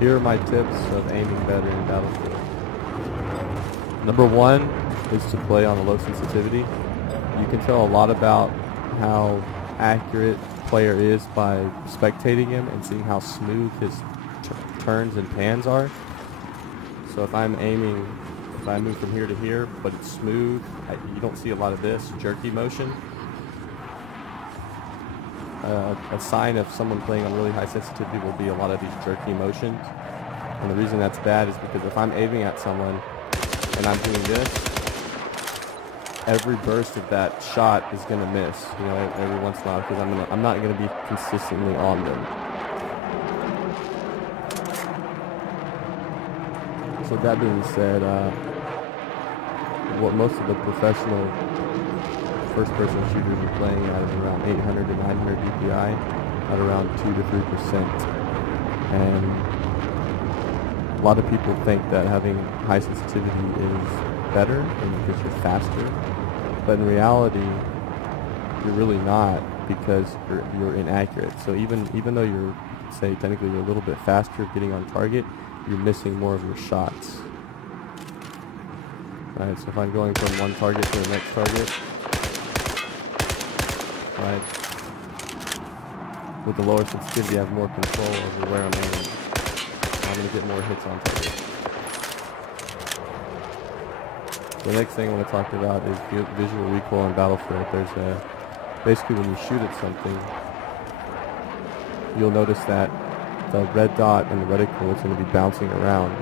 Here are my tips of aiming better in Battlefield. Number one is to play on a low sensitivity. You can tell a lot about how accurate a player is by spectating him and seeing how smooth his turns and pans are. So if I'm aiming, if I move from here to here, but it's smooth, you don't see a lot of this jerky motion. A sign of someone playing on really high sensitivity will be a lot of these jerky motions. And the reason that's bad is because if I'm aiming at someone and I'm doing this, every burst of that shot is going to miss, you know, every once in a while, because I'm not going to be consistently on them. So with that being said, what most of the professional first-person shooters are playing at is around 800 to 900 DPI at around 2 to 3%. And a lot of people think that having high sensitivity is better and because you're faster, but in reality, you're really not, because you're inaccurate. So even though you're, say, technically you're a little bit faster getting on target, you're missing more of your shots. Right, so if I'm going from one target to the next target, right, with the lower sensitivity, I have more control over where I'm aiming. I'm going to get more hits on target. The next thing I want to talk about is visual recoil on Battlefield. There's basically when you shoot at something, you'll notice that the red dot and the reticle is going to be bouncing around,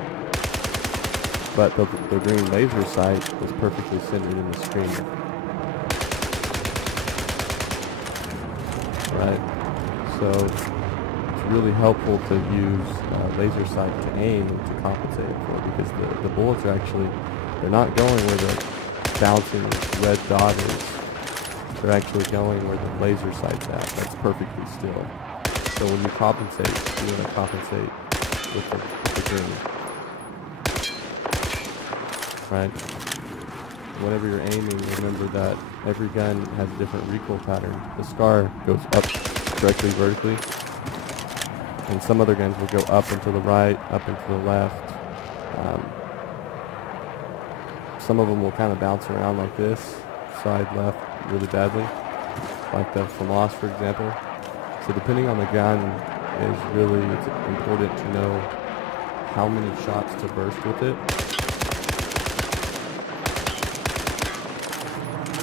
but the green laser sight is perfectly centered in the screen. Right, so it's really helpful to use laser sight to aim and to compensate for, because the bullets are actually, they're not going where the bouncing red dot is. They're actually going where the laser sight's at. That's perfectly still. So when you compensate, you want to compensate with the green. Right? Whenever you're aiming, remember that every gun has a different recoil pattern. The SCAR goes up directly vertically, and some other guns will go up and to the right, up and to the left. Some of them will kind of bounce around like this, side left really badly, like the FAMAS, for example. So depending on the gun, it's important to know how many shots to burst with it.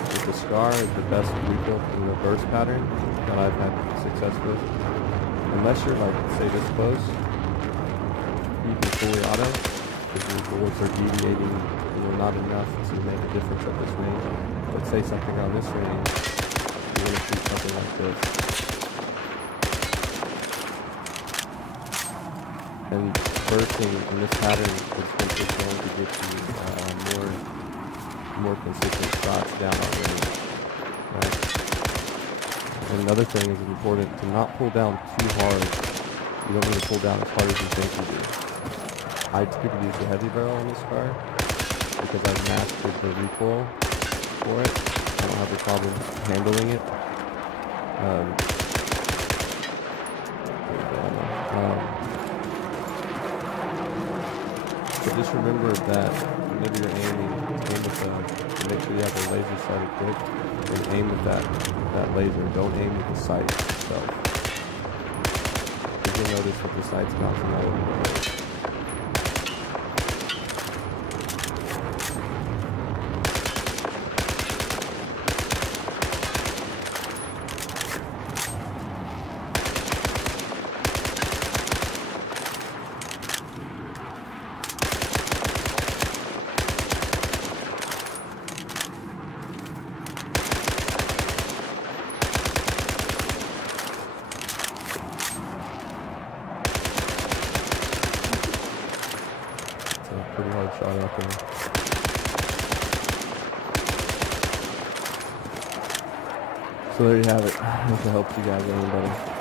With the SCAR is the best recoil in the burst pattern that I've had success with. Unless you're, like, say, this close, you can fully auto, because your bullets are deviating, not enough to make a difference at this range. Let's say something on this range, you want to shoot something like this. And bursting in this pattern is going to get you more consistent shots down on range. Right? And another thing is important to not pull down too hard. You don't need to pull down as hard as you think you do. I typically use the heavy barrel on this car, because I've mastered the recoil for it. I don't have a problem handling it. So just remember that whenever you're aiming make sure you have the laser sight equipped, and aim with that laser. Don't aim with the sight itself. You'll notice that the sight's bouncing all over the place. Pretty hard shot out there. So there you have it. I hope it helps you guys aim better.